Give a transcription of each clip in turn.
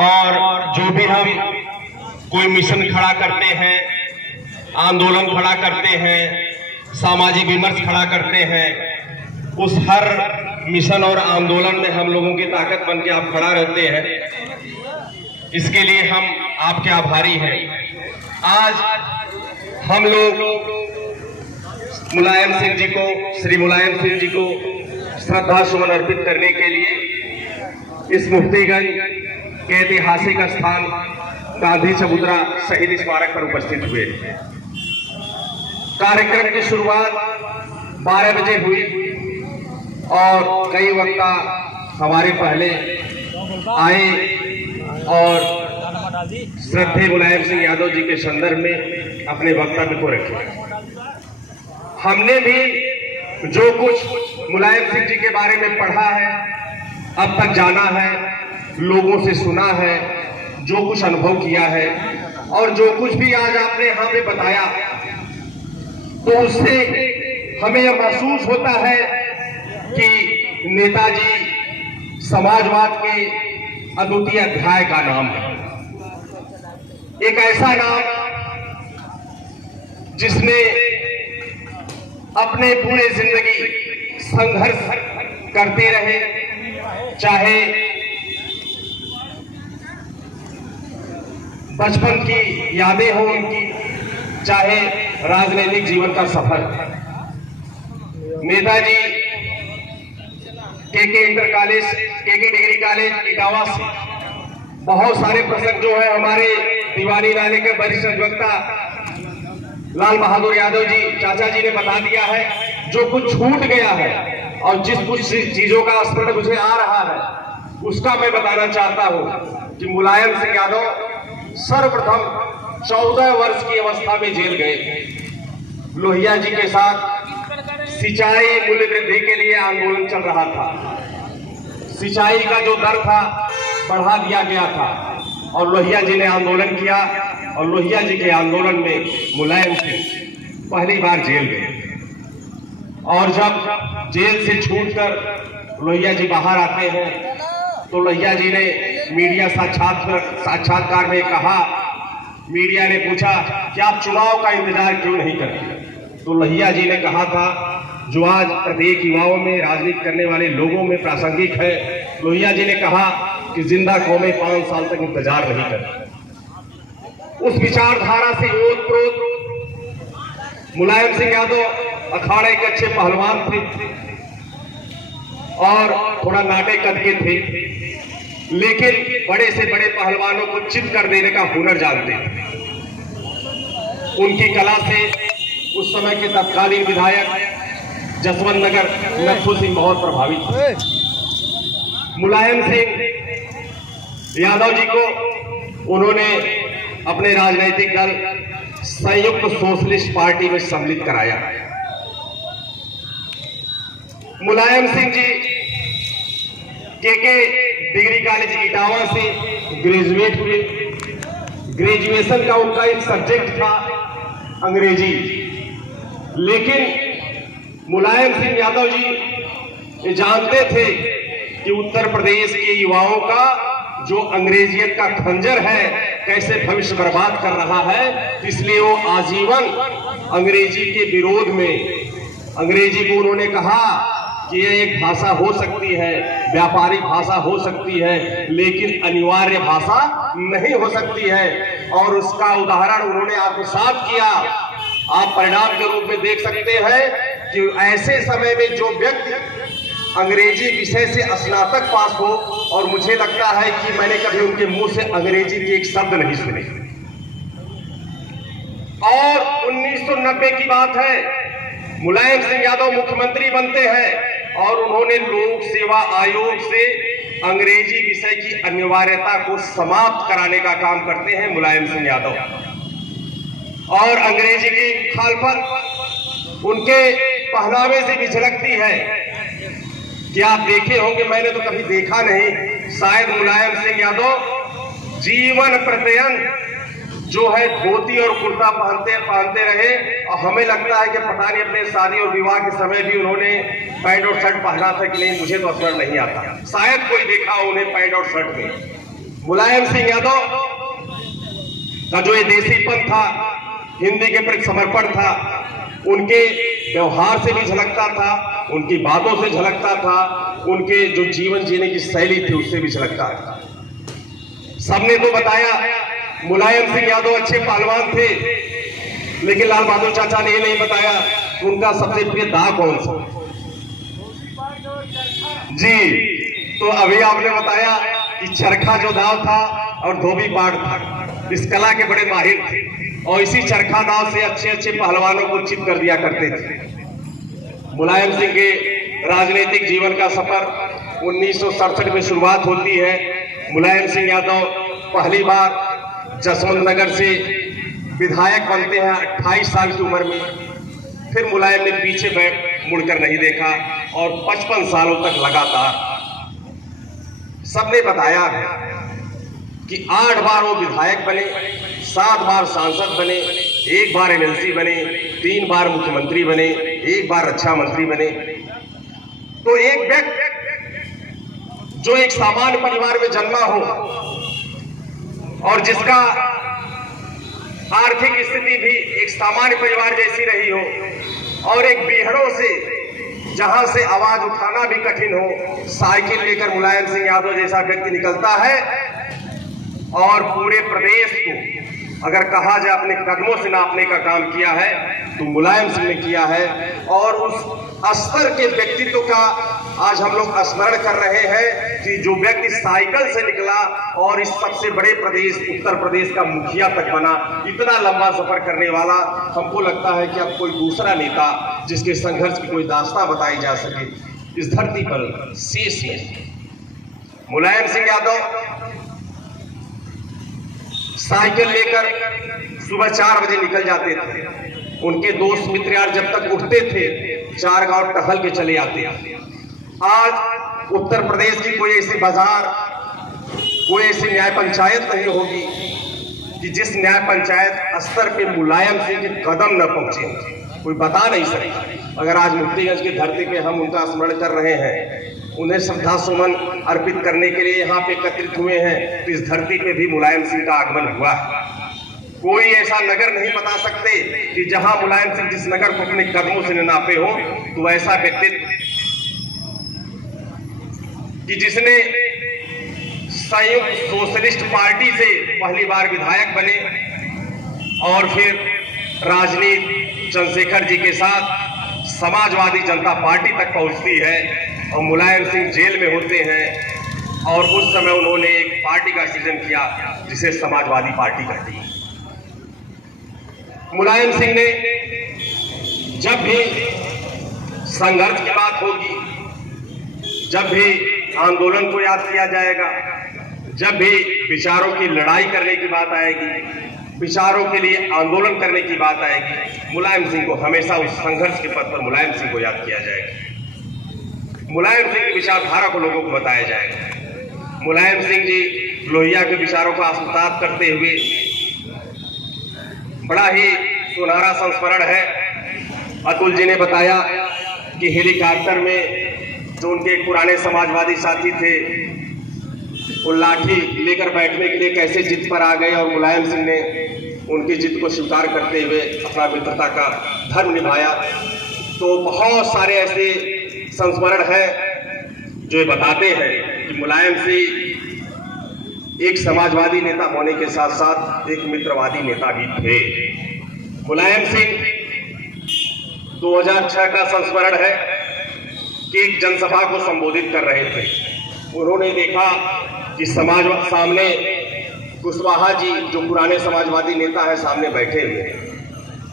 और जो भी हम कोई मिशन खड़ा करते हैं, आंदोलन खड़ा करते हैं, सामाजिक विमर्श खड़ा करते हैं, उस हर मिशन और आंदोलन में हम लोगों की ताकत बन के आप खड़ा रहते हैं। इसके लिए हम आपके आभारी हैं। आज हम लोग मुलायम सिंह जी को, श्री मुलायम सिंह जी को श्रद्धा सुमन अर्पित करने के लिए इस मुफ्तीगंज के ऐतिहासिक स्थान गांधी चबूतरा शहीद स्मारक पर उपस्थित हुए। कार्यक्रम की शुरुआत 12 बजे हुई और कई वक्ता हमारे पहले आए और श्रद्धेय मुलायम सिंह यादव जी के संदर्भ में अपने वक्तव्य को रखे। हमने भी जो कुछ मुलायम सिंह जी के बारे में पढ़ा है, अब तक जाना है, लोगों से सुना है, जो कुछ अनुभव किया है और जो कुछ भी आज आपने यहाँ पे बताया, तो उससे हमें यह महसूस होता है कि नेताजी समाजवाद के अद्वितीय अध्याय का नाम है। एक ऐसा नाम जिसने अपने पूरे जिंदगी संघर्ष करते रहे, चाहे बचपन की यादें हो उनकी, चाहे राजनीतिक जीवन का सफर। नेताजी के इंटर कॉलेज, के डिग्री कॉलेज इटावा से बहुत सारे प्रसंग जो है हमारे दीवानी नाले के वरिष्ठ अधिवक्ता लाल बहादुर यादव जी चाचा जी ने बता दिया है। जो कुछ छूट गया है और जिस कुछ चीजों का स्मरण मुझे आ रहा है उसका मैं बताना चाहता हूं कि मुलायम सिंह यादव सर्वप्रथम 14 वर्ष की अवस्था में जेल गए। लोहिया जी के साथ सिंचाई मूल्य वृद्धि के लिए आंदोलन चल रहा था। सिंचाई का जो दर था बढ़ा दिया गया था और लोहिया जी ने आंदोलन किया और लोहिया जी के आंदोलन में मुलायम सिंह पहली बार जेल गए। और जब जेल से छूटकर लोहिया जी बाहर आते हैं तो लोहिया जी ने मीडिया साक्षात्कार में कहा, मीडिया ने पूछा कि आप चुनाव का इंतजार क्यों नहीं करते? तो लोहिया जी ने कहा था जो आज प्रत्येक युवाओं में राजनीति करने वाले लोगों में प्रासंगिक है। लोहिया जी ने कहा कि जिंदा कौमें 5 साल तक इंतजार नहीं करती। उस विचारधारा से ओतप्रोत मुलायम सिंह यादव अखाड़े के अच्छे पहलवान थे और थोड़ा नाटे कद के थे, लेकिन बड़े से बड़े पहलवानों को चित कर देने का हुनर जानते थे। उनकी कला से उस समय के तत्कालीन विधायक जसवंत नगर नथू सिंह बहुत प्रभावित थे। मुलायम सिंह यादव जी को उन्होंने अपने राजनीतिक दल संयुक्त सोशलिस्ट पार्टी में सम्मिलित कराया। मुलायम सिंह जी के डिग्री कॉलेज इटावा से ग्रेजुएट हुए। ग्रेजुएशन का उनका एक सब्जेक्ट था अंग्रेजी, लेकिन मुलायम सिंह यादव जी ये जानते थे कि उत्तर प्रदेश के युवाओं का जो अंग्रेजियत का खंजर है कैसे भविष्य बर्बाद कर रहा है, इसलिए वो आजीवन अंग्रेजी के विरोध में, अंग्रेजी को उन्होंने कहा कि यह एक भाषा हो सकती है, व्यापारिक भाषा हो सकती है, लेकिन अनिवार्य भाषा नहीं हो सकती है। और उसका उदाहरण उन्होंने आत्मसात किया। आप परिणाम के रूप में देख सकते हैं कि ऐसे समय में जो व्यक्ति अंग्रेजी विषय से स्नातक पास हो, और मुझे लगता है कि मैंने कभी उनके मुंह से अंग्रेजी के एक शब्द नहीं सुने। और 1990 की बात है, मुलायम सिंह यादव मुख्यमंत्री बनते हैं और उन्होंने लोक सेवा आयोग से अंग्रेजी विषय की अनिवार्यता को समाप्त कराने का काम करते हैं मुलायम सिंह यादव। और अंग्रेजी की खालपन उनके पहनावे से भी झलकती है कि आप देखे होंगे, मैंने तो कभी देखा नहीं, शायद मुलायम सिंह यादव जीवन प्रत्यंत जो है धोती और कुर्ता पहनते रहे। और हमें लगता है कि पता नहीं अपने शादी और विवाह के समय भी उन्होंने पैंट और शर्ट पहना था कि नहीं, मुझे तो स्मरण नहीं आता। शायद कोई देखा उन्हें पैंट और शर्ट में। मुलायम सिंह यादव का जो ये देसीपन था, हिंदी के प्रति समर्पण था, उनके व्यवहार से भी झलकता था, उनकी बातों से झलकता था, उनके जो जीवन जीने की शैली थी उससे भी झलकता था। सबने तो बताया मुलायम सिंह यादव अच्छे पहलवान थे, लेकिन लाल बहादुर चाचा ने ये नहीं बताया उनका सबसे प्रिय दाव कौन सा। जी, तो अभी आपने बताया कि चरखा जो दाव था और धोबी पाट था, इस कला के बड़े माहिर थे और इसी चरखा दाव से अच्छे अच्छे पहलवानों को चित कर दिया करते थे। मुलायम सिंह के राजनीतिक जीवन का सफर 1967 में शुरुआत होती है। मुलायम सिंह यादव पहली बार जसवंत नगर से विधायक बनते हैं 28 साल की उम्र में। फिर मुलायम ने पीछे मुड़कर नहीं देखा और 55 सालों तक लगातार, सबने बताया कि 8 बार वो विधायक बने, 7 बार सांसद बने, 1 बार एमएलसी बने, 3 बार मुख्यमंत्री बने, 1 बार रक्षा मंत्री बने। तो एक व्यक्ति जो एक सामान्य परिवार में जन्मा हो और जिसका आर्थिक स्थिति भी एक सामान्य परिवार जैसी रही हो और एक बीहड़ों से जहां से आवाज उठाना भी कठिन हो, साइकिल लेकर मुलायम सिंह यादव जैसा व्यक्ति निकलता है और पूरे प्रदेश को अगर कहा जाए अपने कदमों से नापने का काम किया है तो मुलायम सिंह ने किया है। और उस स्तर के व्यक्तित्व का आज हम लोग स्मरण कर रहे हैं कि जो व्यक्ति साइकिल से निकला और इस सबसे बड़े प्रदेश उत्तर प्रदेश का मुखिया तक बना, इतना लंबा सफर करने वाला हमको लगता है कि अब कोई दूसरा नेता जिसके संघर्ष की कोई दास्तां बताई जा सके इस धरती पर शेष में। मुलायम सिंह यादव साइकिल लेकर सुबह 4 बजे निकल जाते थे। उनके दोस्त मित्र यार जब तक उठते थे 4 गांव टहल के चले आते। आज उत्तर प्रदेश की कोई ऐसी बाजार, कोई ऐसी न्याय पंचायत नहीं होगी कि जिस न्याय पंचायत स्तर पे मुलायम सिंह के कदम न पहुंचे, कोई बता नहीं सकता। अगर आज मुफ्तीगंज की धरती पे हम उनका स्मरण कर रहे हैं, उन्हें श्रद्धा सुमन अर्पित करने के लिए यहाँ पे एकत्रित हुए हैं, तो इस धरती पे भी मुलायम सिंह का आगमन हुआ है। कोई ऐसा नगर नहीं बता सकते कि जहां मुलायम सिंह जिस नगर को अपने कदमों से न नापे हो, तो ऐसा व्यक्तित्व कि जिसने संयुक्त सोशलिस्ट पार्टी से पहली बार विधायक बने और फिर राजनीति चंद्रशेखर जी के साथ समाजवादी जनता पार्टी तक पहुंचती है और मुलायम सिंह जेल में होते हैं और उस समय उन्होंने एक पार्टी का सृजन किया जिसे समाजवादी पार्टी कहती है। मुलायम सिंह ने जब भी संघर्ष की बात होगी, जब भी आंदोलन को याद किया जाएगा, जब भी विचारों की लड़ाई करने की बात आएगी, विचारों के लिए आंदोलन करने की बात आएगी, मुलायम सिंह को हमेशा उस संघर्ष के पथ पर मुलायम सिंह को याद किया जाएगा। मुलायम सिंह की विचारधारा को लोगों को बताया जाएगा। मुलायम सिंह जी लोहिया के विचारों का आत्मसात करते हुए बड़ा ही सुनहरा संस्मरण है। अतुल जी ने बताया कि हेलीकॉप्टर में जो उनके पुराने समाजवादी साथी थे वो लाठी लेकर बैठने के लिए कैसे जिद पर आ गए और मुलायम सिंह ने उनकी जिद को स्वीकार करते हुए अपना मित्रता का धर्म निभाया। तो बहुत सारे ऐसे संस्मरण हैं जो बताते हैं कि मुलायम सिंह एक समाजवादी नेता होने के साथ साथ एक मित्रवादी नेता भी थे। मुलायम सिंह 2006 का संस्मरण है कि एक जनसभा को संबोधित कर रहे थे। उन्होंने देखा कि समाज सामने कुशवाहा जी जो पुराने समाजवादी नेता है सामने बैठे हुए हैं।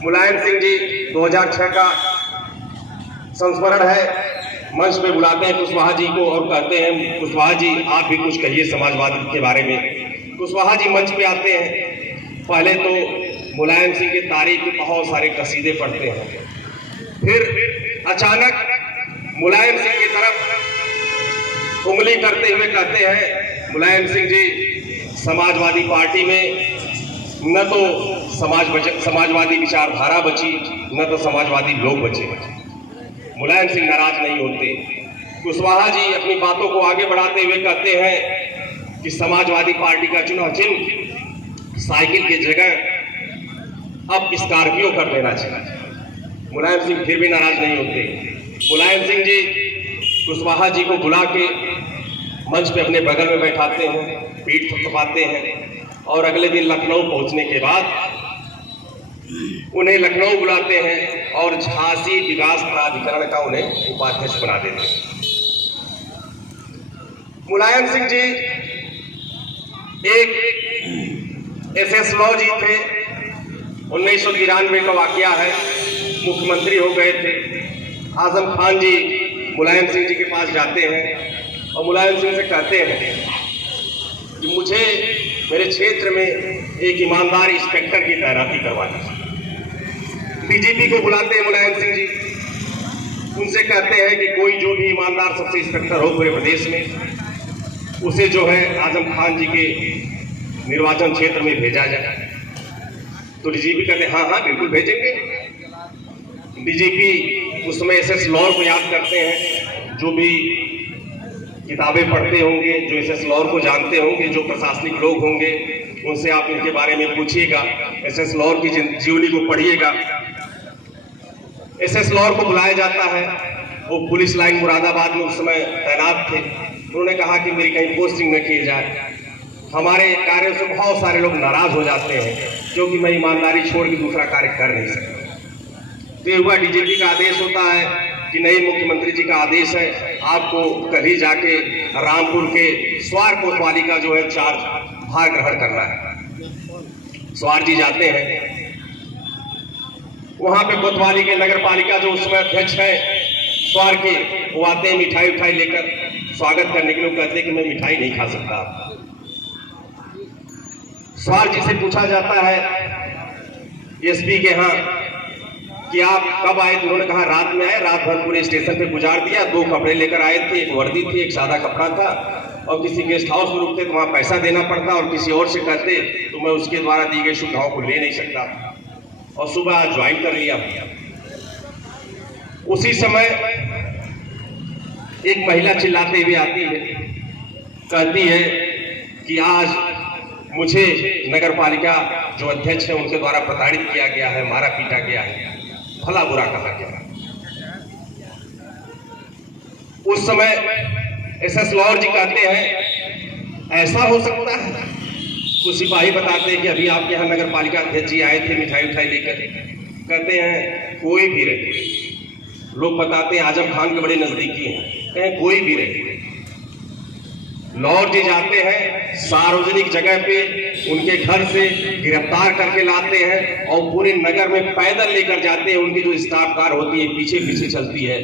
मुलायम सिंह जी 2006 का संस्मरण है, मंच पे बुलाते हैं कुशवाहा जी को और कहते हैं कुशवाहा जी आप भी कुछ कहिए समाजवाद के बारे में। कुशवाहा जी मंच पे आते हैं, पहले तो मुलायम सिंह की तारीफ के बहुत सारे कसीदे पढ़ते हैं, फिर अचानक मुलायम सिंह की तरफ उंगली करते हुए कहते हैं मुलायम सिंह जी समाजवादी पार्टी में न तो समाजवादी विचारधारा बची न तो समाजवादी लोग बचे। मुलायम सिंह नाराज नहीं होते। कुशवाहा जी अपनी बातों को आगे बढ़ाते हुए कहते हैं कि समाजवादी पार्टी का चुनाव चिन्ह साइकिल की जगह अब स्कॉर्पियो कर देना चाहिए। मुलायम सिंह फिर भी नाराज नहीं होते। मुलायम सिंह जी कुशवाहा जी को बुला के मंच पे अपने बगल में बैठाते हैं, पीठ थपथपाते हैं और अगले दिन लखनऊ पहुंचने के बाद उन्हें लखनऊ बुलाते हैं और झांसी विकास प्राधिकरण का उन्हें उपाध्यक्ष बना देते हैं। मुलायम सिंह जी एक एसएस लॉ जी थे। 1993 का वाकया है, मुख्यमंत्री हो गए थे। आजम खान जी मुलायम सिंह जी के पास जाते हैं और मुलायम सिंह से कहते हैं कि मुझे मेरे क्षेत्र में एक ईमानदार इंस्पेक्टर की तैनाती करवानी। डीजीपी को बुलाते हैं मुलायम सिंह जी, उनसे कहते हैं कि कोई जो भी ईमानदार सबसे इंस्पेक्टर हो पूरे प्रदेश में, उसे जो है आजम खान जी के निर्वाचन क्षेत्र में भेजा जाए। तो डीजीपी कहते हैं हाँ हाँ बिल्कुल भेजेंगे। डीजीपी उस समय एसएस लॉ को याद करते हैं, जो भी किताबें पढ़ते होंगे, जो एसएस लॉ को जानते होंगे, जो प्रशासनिक लोग होंगे, उनसे आप इनके बारे में पूछिएगा, एसएस लॉ की जीवनी को पढ़िएगा। एसएस लॉ को बुलाया जाता है, वो पुलिस लाइन मुरादाबाद में उस समय तैनात थे। उन्होंने कहा कि मेरी कहीं पोस्टिंग न की जाए, हमारे कार्यों से बहुत सारे लोग नाराज हो जाते हैं क्योंकि मैं ईमानदारी छोड़ के दूसरा कार्य कर नहीं सकता। तो ये हुआ, डीजीपी का आदेश होता है कि नहीं, मुख्यमंत्री जी का आदेश है, आपको कहीं जाके रामपुर के स्वार कोतवाली का जो है चार्ज भार ग्रहण करना है। स्वार जी जाते हैं, वहां पे कोतवाली के नगर पालिका जो उसमें अध्यक्ष है स्वार के, वो आते हैं मिठाई उठाई लेकर स्वागत करने के लिए। कहते हैं कि मैं मिठाई नहीं खा सकता। स्वार जी से पूछा जाता है एसपी के यहाँ कि आप कब आए? तो उन्होंने कहा रात में आए, रात भर पूरे स्टेशन पे गुजार दिया, 2 कपड़े लेकर आए थे, एक वर्दी थी, एक सादा कपड़ा था, और किसी गेस्ट हाउस में रुकते तो वहां पैसा देना पड़ता और किसी और से कहते तो मैं उसके द्वारा दी गई सुविधाओं को ले नहीं सकता, और सुबह आज ज्वाइन कर लिया। उसी समय एक महिला चिल्लाते हुए आती है, कहती है कि आज मुझे नगर पालिका जो अध्यक्ष है उनके द्वारा प्रताड़ित किया गया है, मारा पीटा गया है, भला बुरा कहा गया। उस समय एसएस लॉ जी कहते हैं ऐसा हो सकता है? कुछ सिपाही बताते हैं कि अभी आपके यहाँ नगर पालिका अध्यक्ष जी आए थे मिठाई उठाई लेकर। कहते हैं कोई भी रहे, लोग बताते हैं आजम खान के बड़े नजदीकी हैं, कहें कोई भी रहे। लॉर्ड जी जाते हैं सार्वजनिक जगह पे, उनके घर से गिरफ्तार करके लाते हैं और पूरे नगर में पैदल लेकर जाते हैं। उनकी जो स्टाफ कार होती है पीछे पीछे चलती है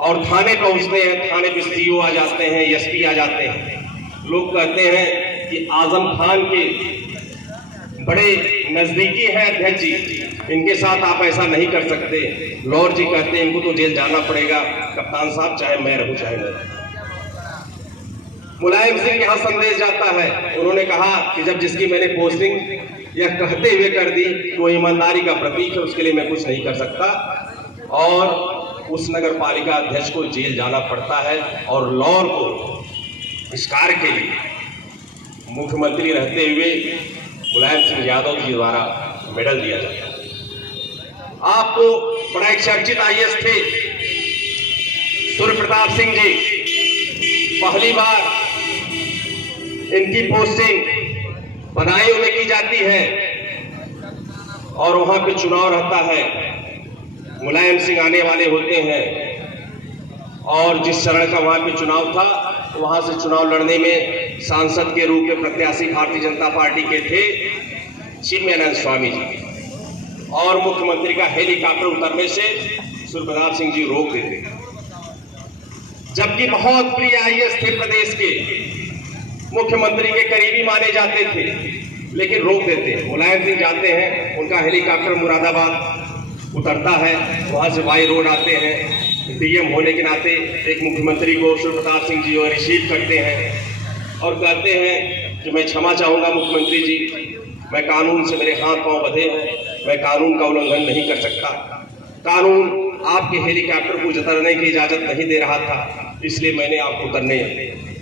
और थाने पहुंचते हैं। थाने पे सीओ आ जाते हैं, एसपी आ जाते हैं। लोग कहते हैं कि आजम खान के बड़े नजदीकी हैं अध्यक्ष जी, इनके साथ आप ऐसा नहीं कर सकते। लॉर्ड जी कहते हैं इनको तो जेल जाना पड़ेगा कप्तान साहब, चाहे मैं रहूं चाहे मैं रहूं। मुलायम सिंह के यहाँ संदेश जाता है, उन्होंने कहा कि जब जिसकी मैंने पोस्टिंग या कहते हुए कर दी तो ईमानदारी का प्रतीक है, उसके लिए मैं कुछ नहीं कर सकता, और उस नगर पालिका अध्यक्ष को जेल जाना पड़ता है और लॉर को इस कार्य के लिए मुख्यमंत्री रहते हुए मुलायम सिंह यादव जी द्वारा मेडल दिया जाता है। आपको बड़ा एक चर्चित आईएएस थे सूर्य प्रताप सिंह जी, पहली बार इनकी पोस्टिंग बदायूं में की जाती है और वहां पे चुनाव रहता है। मुलायम सिंह आने वाले होते हैं और जिस चरण का वहां पे चुनाव था वहां से चुनाव लड़ने में सांसद के रूप में प्रत्याशी भारतीय जनता पार्टी के थे चिन्मयानंद स्वामी जी, और मुख्यमंत्री का हेलीकॉप्टर उतरने से सूर्य प्रताप सिंह जी रोक देते, जबकि बहुत प्रिय आईएएस थे प्रदेश के, मुख्यमंत्री के करीबी माने जाते थे, लेकिन रोक देते। मुलायम सिंह जाते हैं, उनका हेलीकॉप्टर मुरादाबाद उतरता है, वहां से बाई रोड आते हैं। डीएम होने के नाते एक मुख्यमंत्री को सूर्य प्रताप सिंह जी रिसीव करते हैं और कहते हैं कि मैं क्षमा चाहूंगा मुख्यमंत्री जी, मैं कानून से मेरे हाथ पांव बंधे हैं, मैं कानून का उल्लंघन नहीं कर सकता, कानून आपके हेलीकॉप्टर को उतरने की इजाजत नहीं दे रहा था, इसलिए मैंने आपको उतरने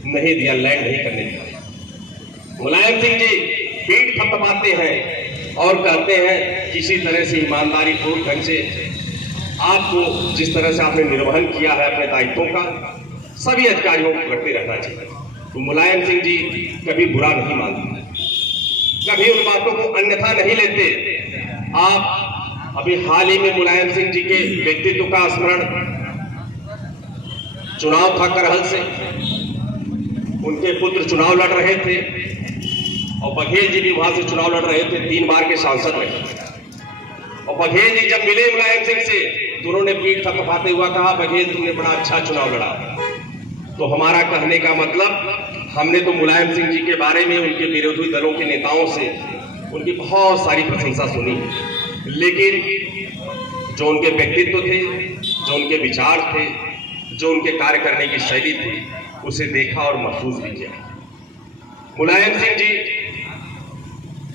नहीं दिया, लैंड नहीं करने दिया। मुलायम सिंह जी पीठ थपथपाते हैं और कहते हैं किसी तरह से ईमानदारी पूर्ण ढंग से आपको जिस तरह से आपने निर्वहन किया है अपने दायित्वों का सभी अधिकारियों को करते रहना चाहिए। तो मुलायम सिंह जी कभी बुरा नहीं मानते, कभी उन बातों को अन्यथा नहीं लेते। आप अभी हाल ही में मुलायम सिंह जी के व्यक्तित्व का स्मरण, चुनाव था करहल से, उनके पुत्र चुनाव लड़ रहे थे और बघेल जी भी वहां से चुनाव लड़ रहे थे, 3 बार के सांसद रहे। और बघेल जी जब मिले मुलायम सिंह से तो उन्होंने पीठ थपथपाते हुआ कहा, बघेल तुमने बड़ा अच्छा चुनाव लड़ा। तो हमारा कहने का मतलब, हमने तो मुलायम सिंह जी के बारे में उनके विरोधी दलों के नेताओं से उनकी बहुत सारी प्रशंसा सुनी, लेकिन जो उनके व्यक्तित्व थे, जो उनके विचार थे, जो उनके कार्य करने की शैली थी, उसे देखा और महसूस भी किया। मुलायम सिंह जी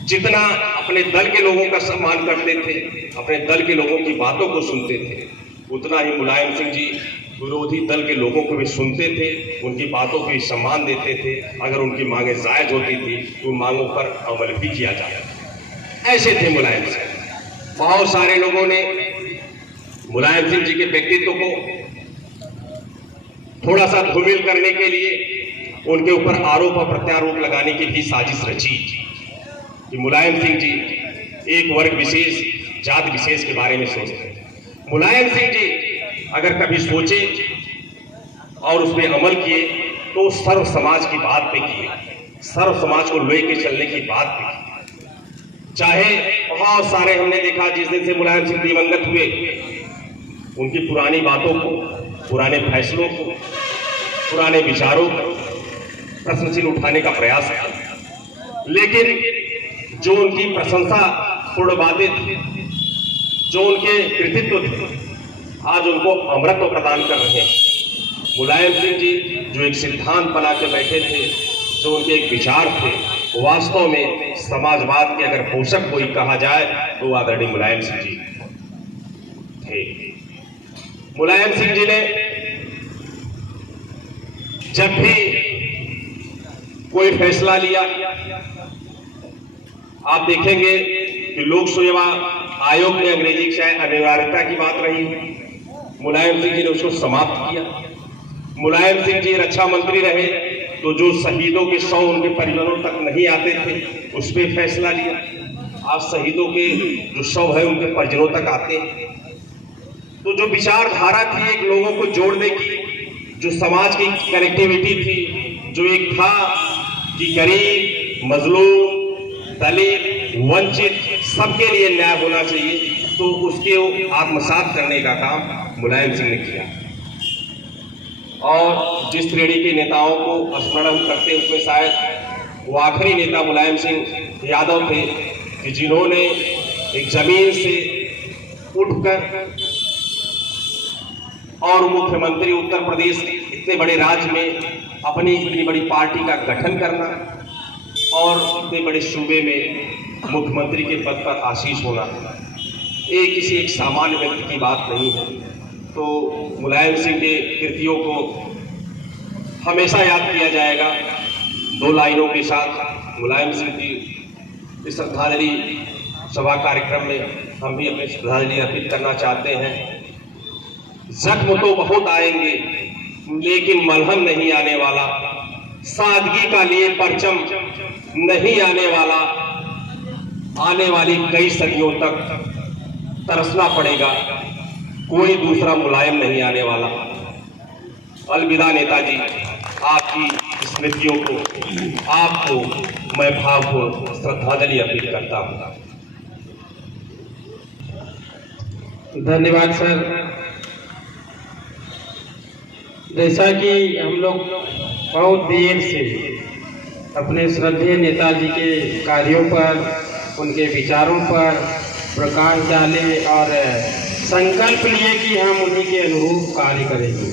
जितना अपने दल के लोगों का सम्मान करते थे, अपने दल के लोगों की बातों को सुनते थे, उतना ही मुलायम सिंह जी विरोधी दल के लोगों को भी सुनते थे, उनकी बातों को भी सम्मान देते थे। अगर उनकी मांगें जायज होती थी तो मांगों पर अमल भी किया जाता। ऐसे थे मुलायम सिंह। बहुत सारे लोगों ने मुलायम सिंह जी के व्यक्तित्व को थोड़ा सा धूमिल करने के लिए उनके ऊपर आरोप और प्रत्यारोप लगाने की भी साजिश रची कि मुलायम सिंह जी एक वर्ग विशेष, जात विशेष के बारे में सोचते हैं। मुलायम सिंह जी अगर कभी सोचे और उस पर अमल किए तो सर्व समाज की बात पे किए, सर्व समाज को लेके चलने की बात पे की। चाहे बहुत सारे हमने देखा जिस दिन से मुलायम सिंह दिवंगत हुए, उनकी पुरानी बातों को, पुराने फैसलों को, पुराने विचारों को प्रश्न चिन्ह उठाने का प्रयास किया, लेकिन जो उनकी प्रशंसा पूर्ण बातें थी, जो उनके कृतित्व थे, आज उनको अमृत प्रदान कर रहे हैं। मुलायम सिंह जी जो एक सिद्धांत बना के बैठे थे, जो उनके एक विचार थे, वास्तव में समाजवाद के अगर पोषक कोई कहा जाए तो आदरणीय मुलायम सिंह जी थे। मुलायम सिंह जी ने जब भी कोई फैसला लिया, आप देखेंगे कि लोक सेवा आयोग में अंग्रेजी की शायद अनिवार्यता की बात रही, मुलायम सिंह जी ने उसको समाप्त किया। मुलायम सिंह जी रक्षा मंत्री रहे तो जो शहीदों के शव उनके परिवारों तक नहीं आते थे उस पर फैसला लिया। आज शहीदों के जो शव है उनके परिजनों तक आते हैं। तो जो विचारधारा थी एक लोगों को जोड़ने की, जो समाज की कनेक्टिविटी थी, जो एक था कि गरीब, मजलूम, दलित, वंचित सबके लिए न्याय होना चाहिए, तो उसके आत्मसात करने का काम मुलायम सिंह ने किया। और जिस श्रेणी के नेताओं को स्मरण करते उसमें शायद वो आखिरी नेता मुलायम सिंह यादव थे कि जिन्होंने एक जमीन से उठकर और मुख्यमंत्री उत्तर प्रदेश इतने बड़े राज्य में अपनी इतनी बड़ी पार्टी का गठन करना और इतने बड़े सूबे में मुख्यमंत्री के पद पर आसीन होना, ये किसी एक सामान्य व्यक्ति की बात नहीं है। तो मुलायम सिंह के कृतियों को हमेशा याद किया जाएगा। 2 लाइनों के साथ मुलायम सिंह की इस श्रद्धांजलि सभा कार्यक्रम में हम भी अपनी श्रद्धांजलि अर्पित करना चाहते हैं। जख्म तो बहुत आएंगे लेकिन मलहम नहीं आने वाला, सादगी का लिए परचम नहीं आने वाला, आने वाली कई सदियों तक तरसना पड़ेगा, कोई दूसरा मुलायम नहीं आने वाला। अलविदा नेताजी, आपकी स्मृतियों को, आपको मैं भावपूर्ण श्रद्धांजलि अर्पित करता हूँ। धन्यवाद सर। जैसा कि हम लोग बहुत देर से अपने श्रद्धेय नेताजी के कार्यों पर, उनके विचारों पर प्रकाश डाले और संकल्प लिए कि हम उन्हीं के अनुरूप कार्य करेंगे।